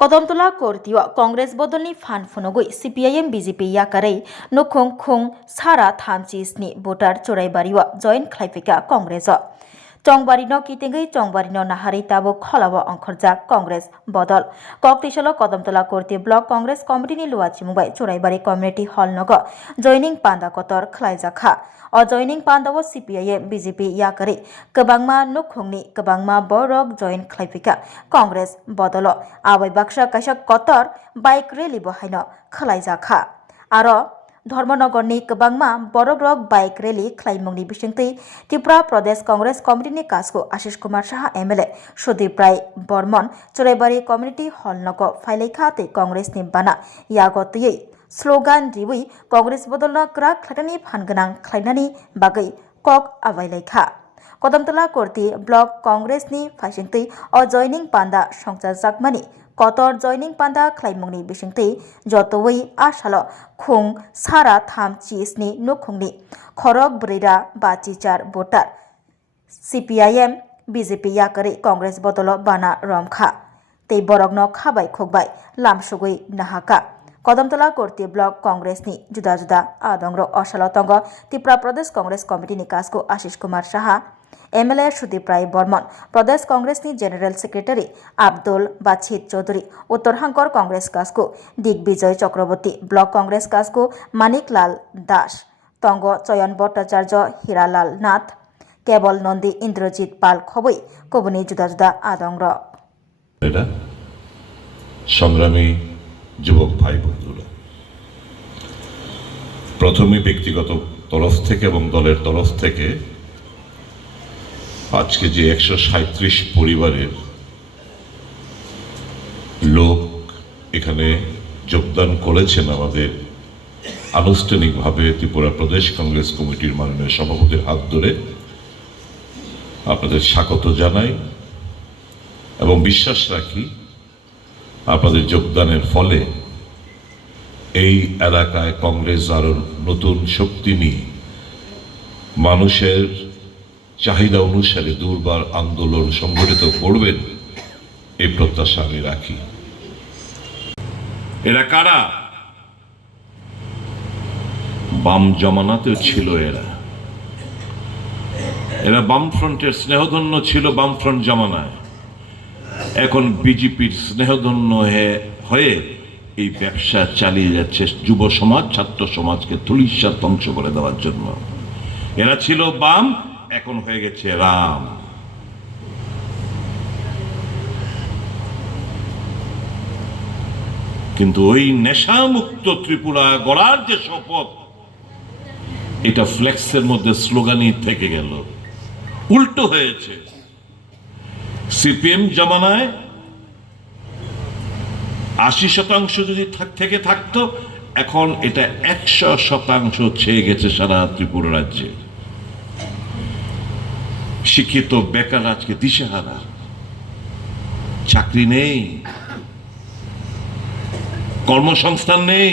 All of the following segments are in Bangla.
Kodamtula kortiwa Congress bodolni fan phonogoi CPIM BJP yakarei nokhong khong sara thamchi sni voter chorai bariwa join khlaipika Congress Chongbarino kitengei Chongbarino nahari tabo kholawa angkhorjak Congress bodol koktisalo Kodamtula korti block Congress committee ni luachi mumbai choraibari community hall nogo joining panda kotor khlaijakha o joining pandao CPIM BJP yakari kebangma nokhongni kebangma borok join khlaipika Congress bodolo abai baksa kaisa kotor bike rally bohaino khlaijakha aro ধর্মনগরনি কবাংমা বড়গ্রক বাইক রেলি খ্লাইমংনি বিসংতি ত্রিপুরা প্রদেশ কংগ্রেস কমিটিনি কাজকো Ashis Kumar Saha MLA Sudip Roy Barman Choraibari community hall নগ ফাইলাইখা তে কংগ্রেসনি বানা ইয়াগতयै স্লোগান रिवै কংগ্রেস বদলনা ক্রাক খ্লাটানি ফানগোনাং খ্লাইনানি বাগै কক আবাইলাইখা কদমতলা করতি ব্লক কংগ্রেসনি ফাইসিংতি অ জয়নিং পান্ডা সংচার জাকমানি কতর জয়নিং পান্ডা খ্লাইমংনি বিসংতি যতই আসালো খুং সারা থাম চিসনি নখংনি খরক ব্রেরা বা চিচার ভোটার CPIM BJP याकरे कांग्रेस बदल बाना रमखा ते बरगन खाबाय खोगबाय लामसुगै नाहाका कदमतला कोर्ती ब्लक कांग्रेसनि जुदा जुदा आदंग्र असालतंग त्रिपुरा प्रदेश कांग्रेस कमिटिनि काजको आशिष कुमार साहा एमएलए सुदीप राय बर्मन प्रदेश कांग्रेसनि जेनेरेल सेक्रेटारि आब्दुल बाछिद चौधरी उत्तरहांकर कांग्रेस काजको दिग्विजय चक्रवर्ती ब्लक कांग्रेस काजको मानिकलाल दास तंग चयन भट्टाचार्य हिरालाल नाथ केवल नंदी इंद्रजित पाल खबै कबुनि जुदा जुदा आदंग्र সংগ্রামী যুবক ভাই বন্ধুরা, প্রথমে ব্যক্তিগত তরফ থেকে এবং দলের তরফ থেকে আজকে যে 137 পরিবারের লোক এখানে যোগদান করেছেন আমাদের আনুষ্ঠানিকভাবে ত্রিপুরা প্রদেশ কংগ্রেস কমিটির মাননীয় সভাপতির হাত ধরে আপনাদের স্বাগত জানাই এবং বিশ্বাস রাখি আপনাদের যোগদানের ফলে এই এলাকায় কংগ্রেস আরো নতুন শক্তি নিয়ে মানুষের চাহিদা অনুসারে দুর্বার আন্দোলন সংগঠিত করবেন এই প্রত্যাশা আমি রাখি। এরা কারা? বাম জমানাতেও ছিল এরা বামফ্রন্টের স্নেহধন্য ছিল বামফ্রন্ট জমানায়, এখন বিজেপির স্নেহধন্য হয়ে এই ব্যবসা চালিয়ে যাচ্ছে যুব সমাজ ছাত্র সমাজকে তুলিশা ধ্বংস করে দেওয়ার জন্য। এরা ছিল বাম, এখন হয়ে গেছে রাম। কিন্তু ওই নেশামুক্ত ত্রিপুরা গড়ার যে শপথ, এটা ফ্লেক্সের মধ্যে স্লোগানই থেকে গেল, উল্টো হয়েছে। সিপিএম জমানায় 80% যদি থেকে থাকতো, এখন এটা 100% ছেয়ে গেছে সারা ত্রিপুরা রাজ্যে। শিক্ষিত বেকার আজকে দিশেহারা, চাকরি নেই, কর্মসংস্থান নেই,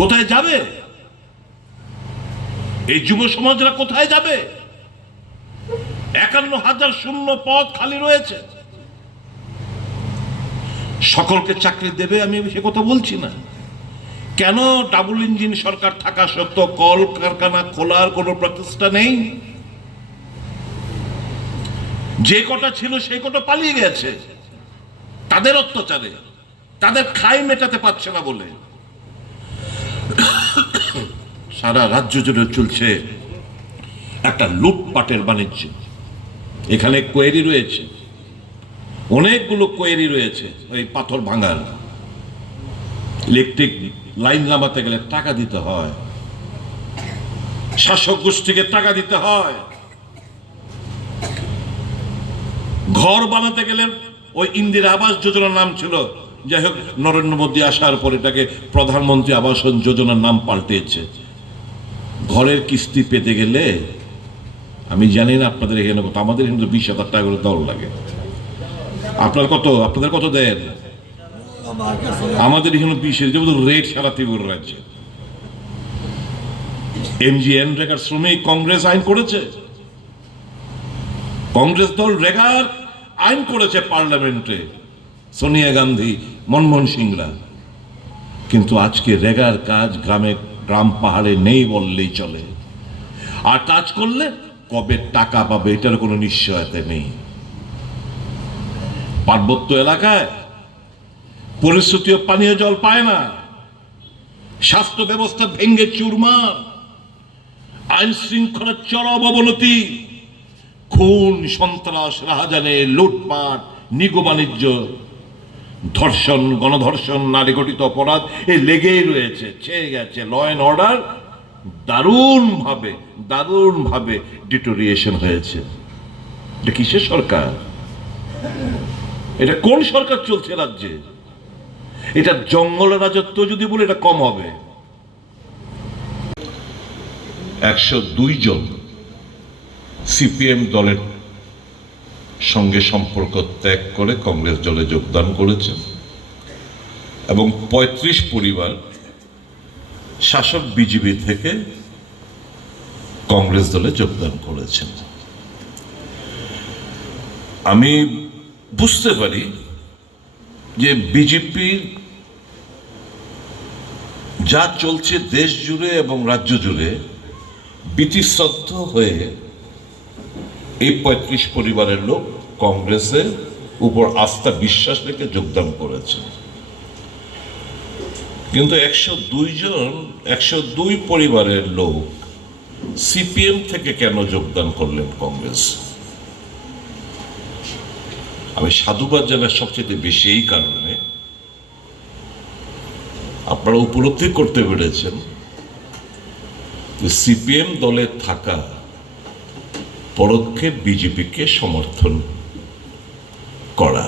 কোথায় যাবে এই যুব সমাজরা? কোথায় যাবে? 51,000 শূন্য পদ খালি রয়েছে। সকলকে চাকরি দেবে আমি সে কথা বলছি না। কেন ডাবল ইঞ্জিন সরকার থাকা সত্ত্বেও কল কারখানা খোলার কোনো প্রচেষ্টা নেই? যে কটা ছিল সেই কটা পালিয়ে গেছে তাদের অত্যাচারে, তাদের খাই মেটাতে পারছে না বলে। সারা রাজ্য জুড়ে চলছে একটা লুটপাটের বাণিজ্য। এখানে কোয়েরি রয়েছে, অনেকগুলো কোয়েরি রয়েছে। ওই পাথর ভাঙার, ইলেকট্রিক লাইন নামাতে গেলে টাকা দিতে হয়, শাসক গোষ্ঠীকে টাকা দিতে হয়, ঘর বানাতে গেলে ওই ইন্দিরা আবাস যোজনার নাম ছিল, যাই হোক নরেন্দ্র মোদী আসার পর এটাকে প্রধানমন্ত্রী আবাস যোজনার নাম পাল্টেছে। ঘরের কিস্তি পেতে গেলে আমি জানি না আপনাদের এখানে কত, আমাদের এখানে তো 20,000 টাকা করে দর লাগে। আপনাদের কত দেন? আমাদের এখানে 20,000, যেমন রেট সারা ত্রিপুরা রাজ্যে। এমজিএন রেগার শ্রমিক কংগ্রেস আইন করেছে, কংগ্রেস দল রেগার আইন করেছে পার্লামেন্টে সোনিয়া গান্ধী, মনমোহন সিংরা, কিন্তু আজকে রেগার কাজ গ্রাম পাহাড়ে নেই বললেই চলে। আর কাজ করলে কবে টাকা পাবে এটার কোনো নিশ্চয়তা নেই। পার্বত্য এলাকায় পরিস্থিতিও পানীয় জল পায় না, স্বাস্থ্য ব্যবস্থা ভেঙ্গে চুরমার, আইন শৃঙ্খলার চরম অবনতি, খুন, সন্ত্রাস, রাহাজানে, লুটপাট, নিগো বাণিজ্য, ধর্ষণ, গণধর্ষণ, নারী গঠিত অপরাধ এই লেগেই রয়েছে, ছেয়ে গেছে। ল অ্যান্ড অর্ডার দারুণভাবে ডিটোরিয়েশন হয়েছে। এটা কিসের সরকার? এটা কোন সরকার চলছে রাজ্যে? এটা জঙ্গলের রাজত্ব যদি বলে এটা কম হবে। 102 জন সিপিএম দলের সঙ্গে সম্পর্ক ত্যাগ করে কংগ্রেস দলে যোগদান করেছেন এবং 35 পরিবার শাসক বিজেপি থেকে কংগ্রেস দলে যোগদান করেছেন। আমি বুঝতে পারি যে বিজেপির যা চলছে দেশ জুড়ে এবং রাজ্য জুড়ে, বিতিস্তব্ধ হয়ে এই 35 পরিবারের লোক কংগ্রেসের উপর আস্থা বিশ্বাস রেখে যোগদান করেছে। কিন্তু 102 পরিবারের লোক সিপিএম থেকে কেন যোগদান করলেন কংগ্রেস? আমি সাধুবাদ জানাই সবচেয়ে বেশি এই কারণে, আপনারা উপলব্ধি করতে পেরেছেন যে সিপিএম দলে থাকা পরোক্ষে বিজেপিকে সমর্থন করা।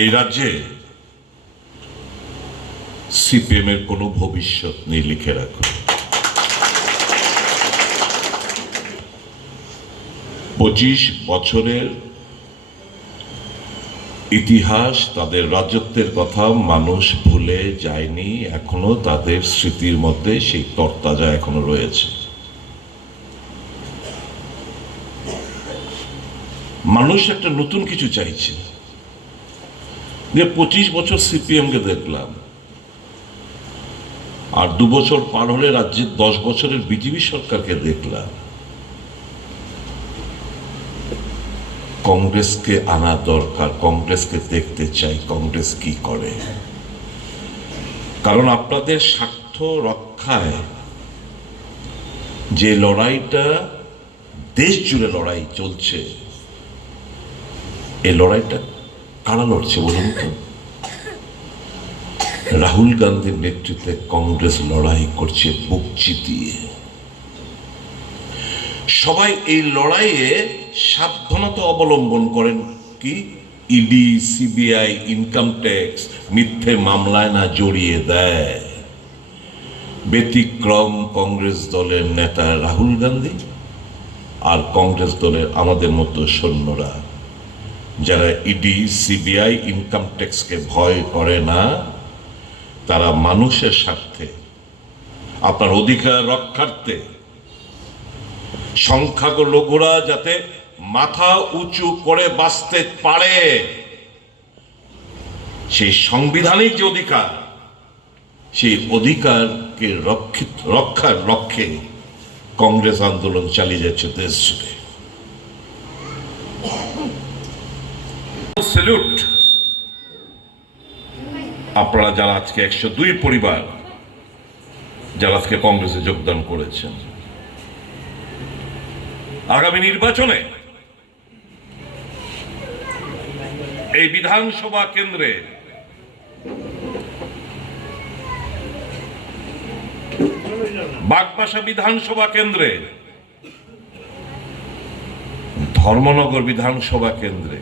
এই রাজ্যে সিপিএম এর কোনো ভবিষ্যৎ নেই, লিখে রাখুন। 25 বছরের ইতিহাস, তাদের রাজত্বের কথা মানুষ ভুলে যায়নি, এখনো তাদের স্মৃতির মধ্যে সেই তরতাজা এখনো রয়েছে। মানুষ একটা নতুন কিছু চাইছে। 25 বছর সিপিএম কে দেখলাম, আর 2 বছর পার হলে রাজ্যে 10 বছরের বিজেপি সরকারকে দেখলাম। কংগ্রেসকে আনা দরকার, কংগ্রেসকে দেখতে চাই কংগ্রেস কি করে। কারণ আপনাদের স্বার্থ রক্ষায় যে লড়াইটা দেশ জুড়ে লড়াই চলছে, এই লড়াইটা কারা লড়ছে বলুন তো? রাহুল গান্ধীর নেতৃত্বে কংগ্রেস লড়াই করছে বুক চিতিয়ে। সবাই এই লড়াইয়ে সাবধানতা অবলম্বন করেন। কি? ইডি, সিবিআই, ইনকাম ট্যাক্স মিথ্যে মামলায় না জড়িয়ে দেয়। ব্যতিক্রম কংগ্রেস দলের নেতা রাহুল গান্ধী আর কংগ্রেস দলের আমাদের মতো সৈন্যরা, যারা ইডি, সিবিআই, ইনকাম ট্যাক্সকে ভয় করে না। তারা মানুষের স্বার্থে, আপনার অধিকার রক্ষার্থে, সংখ্যালঘুরা যাতে মাথা উঁচু করে বাঁচতে পারে, সেই সাংবিধানিক যে অধিকার, সেই অধিকারকে রক্ষার লক্ষ্যে কংগ্রেস আন্দোলন চালিয়ে যাচ্ছে দেশ জুড়ে। স্যালুট আপনারা যারা আজকে 102 পরিবার যারা আজকে কংগ্রেসে যোগদান করেছেন। আগামী নির্বাচনে এই বিধানসভা কেন্দ্রে বাগবাসা বিধানসভা কেন্দ্রে, ধর্মনগর বিধানসভা কেন্দ্রে,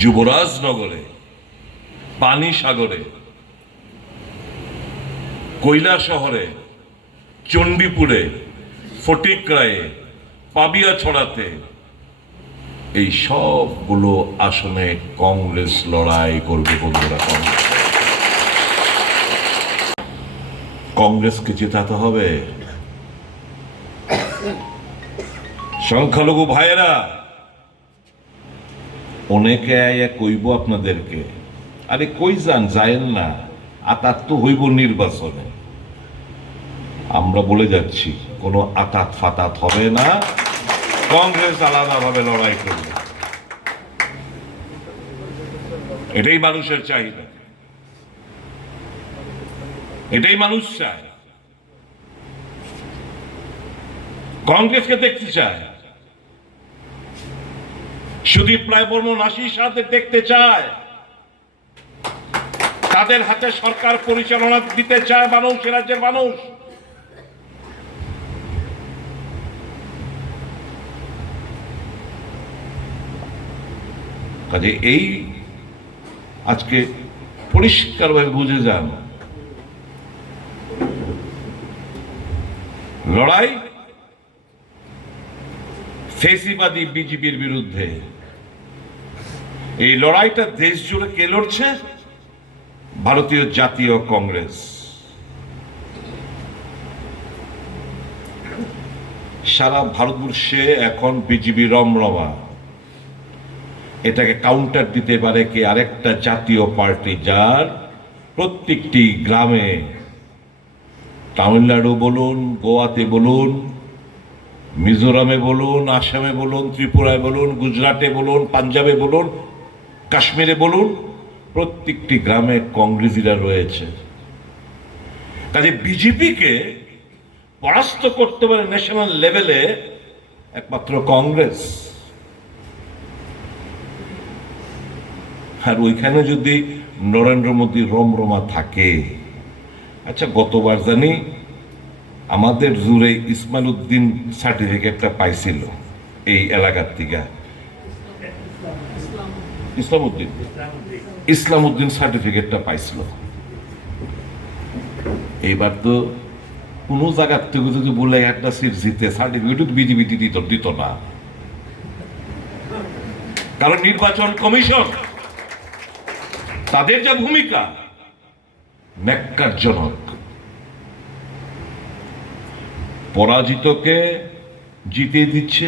যুবরাজনগরে, পানিসাগরে, কৈলাসহরে, চণ্ডীপুরে, ফটিকরায়ে, পাবিয়াছড়াতে, এই সবগুলো আসনে কংগ্রেস লড়াই করবে। বন্ধুরা, কংগ্রেসকে জেতাতে হবে। সংখ্যালঘু ভাইয়েরা, অনেকে আয়া কইব আপনাদেরকে, আরে কই যান, যায়েন না, আতাত তো হইব নির্বাচনে। আমরা বলে যাচ্ছি কোনো আতাত ফাতাত হবে না, কংগ্রেস আলাদাভাবে লড়াই করবে। এটাই মানুষের চাহিদা, এটাই মানুষ চায়। কংগ্রেসকে দেখতে চায়, সুদীপ রায় বর্মন আশিস সাথে দেখতে চায়, তাদের হাতে সরকার পরিচালনা দিতে চায় মানুষ, রাজ্যের মানুষ। কাজে এই আজকে পরিষ্কারভাবে বুঝে যান, লড়াই ফেসিবাদী বিজেপির বিরুদ্ধে। এই লড়াইটা দেশ জুড়ে কে লড়ছে? ভারতীয় জাতীয় কংগ্রেস। সারা ভারতবর্ষে এখন বিজেপি রমরমা। এটাকে কাউন্টার দিতে পারে কি আরেকটা জাতীয় পার্টি, যার প্রত্যেকটি গ্রামে, তামিলনাড়ু বলুন, গোয়াতে বলুন, মিজোরামে বলুন, আসামে বলুন, ত্রিপুরায় বলুন, গুজরাটে বলুন, পাঞ্জাবে বলুন, কাশ্মীরে বলুন, প্রত্যেকটি গ্রামে কংগ্রেসীরা রয়েছে। কাজে বিজেপিকে পরাস্ত করতে পারে ন্যাশনাল লেভেলে একমাত্র কংগ্রেস। আর ওইখানে যদি নরেন্দ্র মোদী রমরমা থাকে, আচ্ছা গতবার জানি আমাদের জুড়ে ইসমাইল উদ্দিন সার্টিফিকেটটা পাইছিল এই এলাকার থেকে, ইসলাম উদ্দিন সার্টিফিকেটটা পাইছিল। এইবার তো কোনো জায়গার থেকে যদি বলে একটা সিট জিতে সার্টিফিকেট বিজেপি দিত না, কারণ নির্বাচন কমিশন তাদের যে ভূমিকা ন্যাক্কারজনক। পরাজিতকে জিতে দিচ্ছে,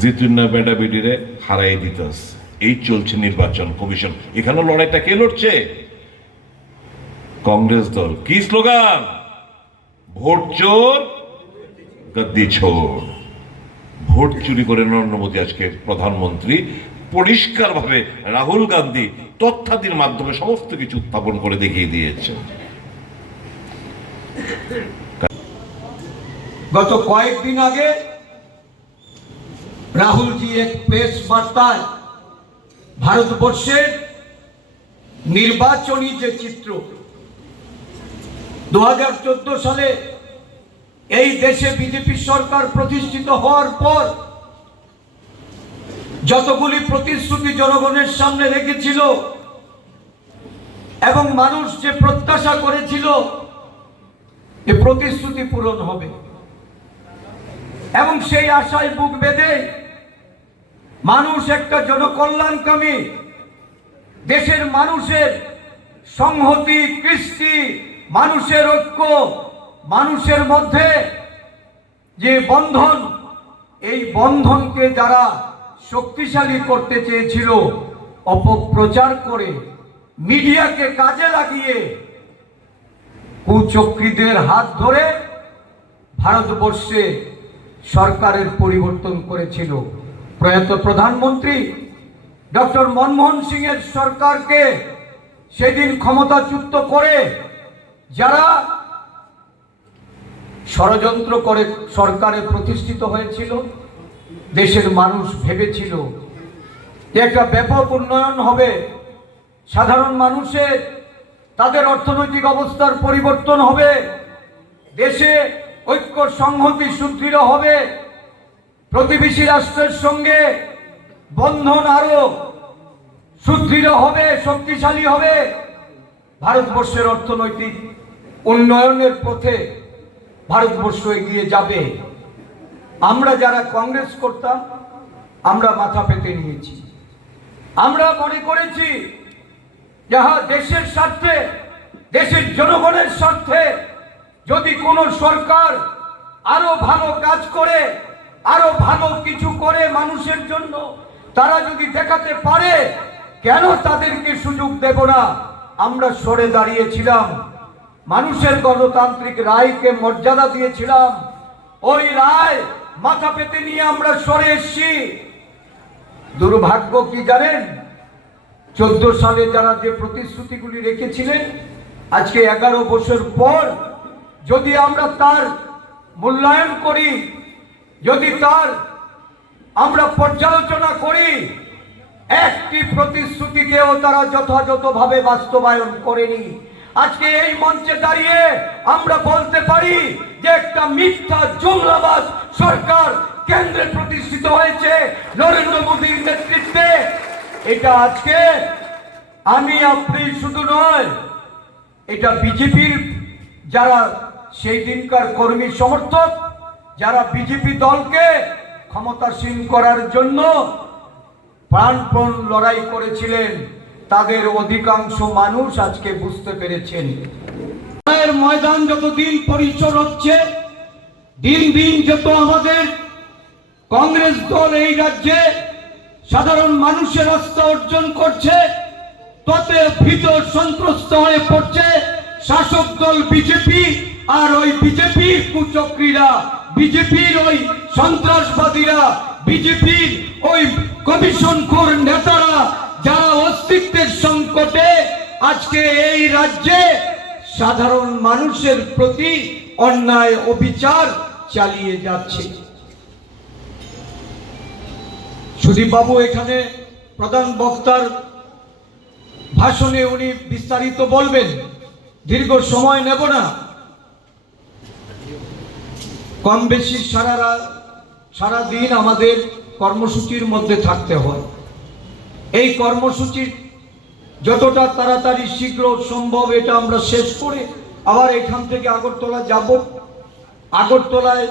জিতুন না বেটা বেটিরে হারাই দিতেছে। এই চলছে নির্বাচন কমিশন। এখানে লড়াইটা কে লড়ছে? কংগ্রেস দল। কি স্লোগান? ভোট চোর গদ্দি ছোড়। ভোট চুরি করে নরেন্দ্র মোদী আজকে প্রধানমন্ত্রী। পরিষ্কারভাবে রাহুল গান্ধী তথ্যাদির মাধ্যমে সমস্ত কিছু উত্থাপন করে দেখিয়ে দিয়েছে। গত কয়েকদিন আগে রাহুলজি এক প্রেস বার্তায় ভারতবর্ষের নির্বাচনী যে চিত্র, 2014 সালে এই দেশে বিজেপি সরকার প্রতিষ্ঠিত হওয়ার পর যতগুলি প্রতিশ্রুতি জনগণের সামনে রেখেছিল এবং মানুষ যে প্রত্যাশা করেছিল এ প্রতিশ্রুতি পূরণ হবে, এবং সেই আশায় বুক বেঁধে মানুষ একটা জনকল্যাণকামী দেশের মানুষের সংহতি, কৃষ্টি, মানুষের ঐক্য, মানুষের মধ্যে যে বন্ধন, এই বন্ধনকে যারা শক্তিশালী করতে চেয়েছিল, অপপ্রচার করে মিডিয়াকে কাজে লাগিয়ে কুচক্রীদের হাত ধরে ভারতবর্ষে সরকারের পরিবর্তন করেছিল। প্রয়াত প্রধানমন্ত্রী ডক্টর মনমোহন সিং এর সরকারকে সেদিন ক্ষমতাচ্যুত করে যারা ষড়যন্ত্র করে সরকারে প্রতিষ্ঠিত হয়েছিল, দেশের মানুষ ভেবেছিল যে একটা ব্যাপক উন্নয়ন হবে, সাধারণ মানুষের তাদের অর্থনৈতিক অবস্থার পরিবর্তন হবে, দেশে ঐক্য সংহতি সুদৃঢ় হবে, প্রতিবেশী রাষ্ট্রের সঙ্গে বন্ধন আরো সুদৃঢ় হবে, শক্তিশালী হবে, ভারতবর্ষের অর্থনৈতিক উন্নয়নের পথে ভারতবর্ষ এগিয়ে যাবে। আমরা যারা কংগ্রেস করতাম, আমরা মাথা পেতে নিয়েছি। আমরা মনে করেছি যাহা দেশের স্বার্থে, দেশের জনগণের স্বার্থে যদি কোনো সরকার আরো ভালো কাজ করে, আরো ভালো কিছু করে মানুষের জন্য, তারা যদি দেখাতে পারে, কেন তাদেরকে সুযোগ দেব না? আমরা সরে দাঁড়িয়েছিলাম, মানুষের গণতান্ত্রিক রায়কে মর্যাদা দিয়েছিলাম, ওই রায় মাথা পেতে নিয়ে আমরা সরে এসেছি। দুর্ভাগ্য কি জানেন? 14 সালে যারা যে প্রতিশ্রুতিগুলি রেখেছিলেন, আজকে 11 বছর পর যদি আমরা তার মূল্যায়ন করি, যদি তার আমরা পর্যালোচনা করি, একটি প্রতিশ্রুতিকেও তারা যথাযথভাবে বাস্তবায়ন করেনি। আজকে এই মঞ্চে দাঁড়িয়ে আমরা বলতে পারি যে একটা মিথ্যা জুমলাবাজ সরকার কেন্দ্রে প্রতিষ্ঠিত হয়েছে নরেন্দ্র মোদীর নেতৃত্বে। এটা আজকে আমি আপনি শুধু নয়, এটা বিজেপির যারা সেই দিনকার কর্মী সমর্থক, যারা বিজেপি দলকে ক্ষমতাসীন করার জন্য প্রাণপণ লড়াই করেছিলেন, তাদের অধিকাংশ মানুষ আজকে বুঝতে পেরেছেন। ময়দান যতদিন পরিচয় হচ্ছে, দিন দিন যত আমাদের কংগ্রেস দল এই রাজ্যে সাধারণ মানুষের আস্থা অর্জন করছে, তত ভীত সন্ত্রস্ত হয়ে পড়ছে শাসক দল বিজেপি। আর ওই বিজেপির কুচক্রীরা, বিজেপির ওই সন্ত্রাসবাদীরা, বিজেপির ওই কমিশনখোর নেতারা, যারা অস্তিত্বের সংকটে আজকে এই রাজ্যে সাধারণ মানুষের প্রতি অন্যায় অবিচার চালিয়ে যাচ্ছে। সুদীপ বাবু এখানে প্রধান বক্তার ভাষণে উনি বিস্তারিত বলবেন, দীর্ঘ সময় নেব না। কম বেশি সারা দিন আমাদের কর্মসূচির মধ্যে থাকতে হয়। এই কর্মসূচি যতটা তাড়াতাড়ি শীঘ্র সম্ভব এটা আমরা শেষ করে আবার এখান থেকে আগরতলা যাব। আগরতলায়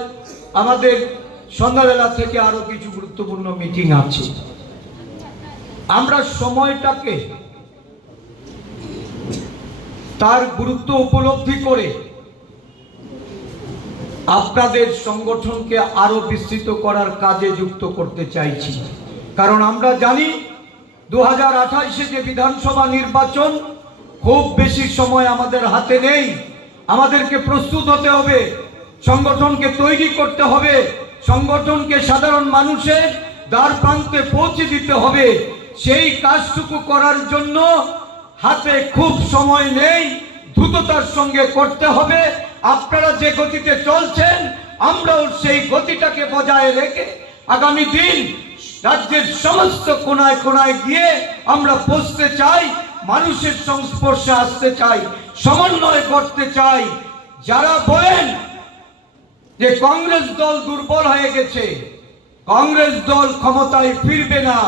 আমাদের সন্ধ্যাবেলা থেকে আরো কিছু গুরুত্বপূর্ণ মিটিং আছে। আমরা সময়টাকে তার গুরুত্ব উপলব্ধি করে আপনাদের সংগঠনকে আরো বিস্তৃত করার কাজে যুক্ত করতে চাইছি। কারণ আমরা জানি 2028-এ যে বিধানসভা নির্বাচন, খুব বেশি সময় আমাদের হাতে নেই। আমাদেরকে প্রস্তুত হতে হবে, সংগঠনকে তৈরি করতে হবে, সংগঠনকে সাধারণ মানুষের দ্বার প্রান্তে পৌঁছে দিতে হবে। সেই কাজটুকু করার জন্য হাতে খুব সময় নেই, দ্রুততার সঙ্গে করতে হবে। আপনারা যে গতিতে চলছেন, আমরাও সেই গতিটাকে বজায় রেখে আগামী দিন রাজ্যের সমস্ত কোনায় কোনায় গিয়ে আমরা পৌঁছতে চাই, মানুষের সংস্পর্শে আসতে চাই, সমন্বয় করতে চাই। যারা বলেন যে কংগ্রেস দল দুর্বল হয়ে গেছে, কংগ্রেস দল ক্ষমতায় ফিরবে না,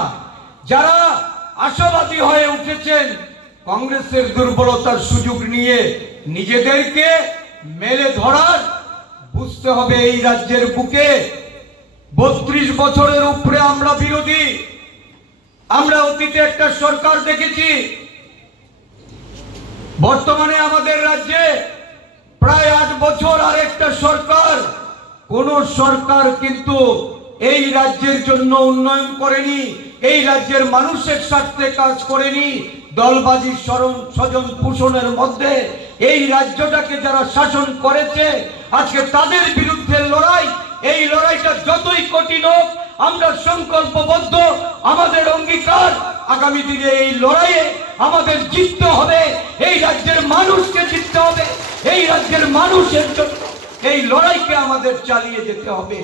যারা আশাবাদী হয়ে উঠেছেন, কংগ্রেসের দুর্বলতার সুযোগ নিয়ে নিজেদেরকে মেলে ধরার, বুঝতে হবে এই রাজ্যের বুকে 32 বছরের উপরে আমরা বিরোধী। আমরা অতীতে একটা সরকার দেখেছি, বর্তমানে আমাদের রাজ্যে প্রায় 8 বছর আর একটা সরকার। কোন সরকার কিন্তু এই রাজ্যের জন্য উন্নয়ন করেনি, এই রাজ্যের মানুষের স্বার্থে কাজ করেনি। দলবাজি স্বজন পোষণের মধ্যে এই রাজ্যটাকে যারা শাসন করেছে, আজকে তাদের বিরুদ্ধে লড়াই। এই লড়াইটা যতই কঠিন হোক, আমরা সংকল্পবদ্ধ, আমাদের অঙ্গীকার আগামী দিনে এই লড়াইয়ে আমাদের জিততে হবে। এই রাজ্যের মানুষকে জিততে হবে, এই রাজ্যের মানুষের জন্য এই লড়াইকে আমাদের চালিয়ে যেতে হবে।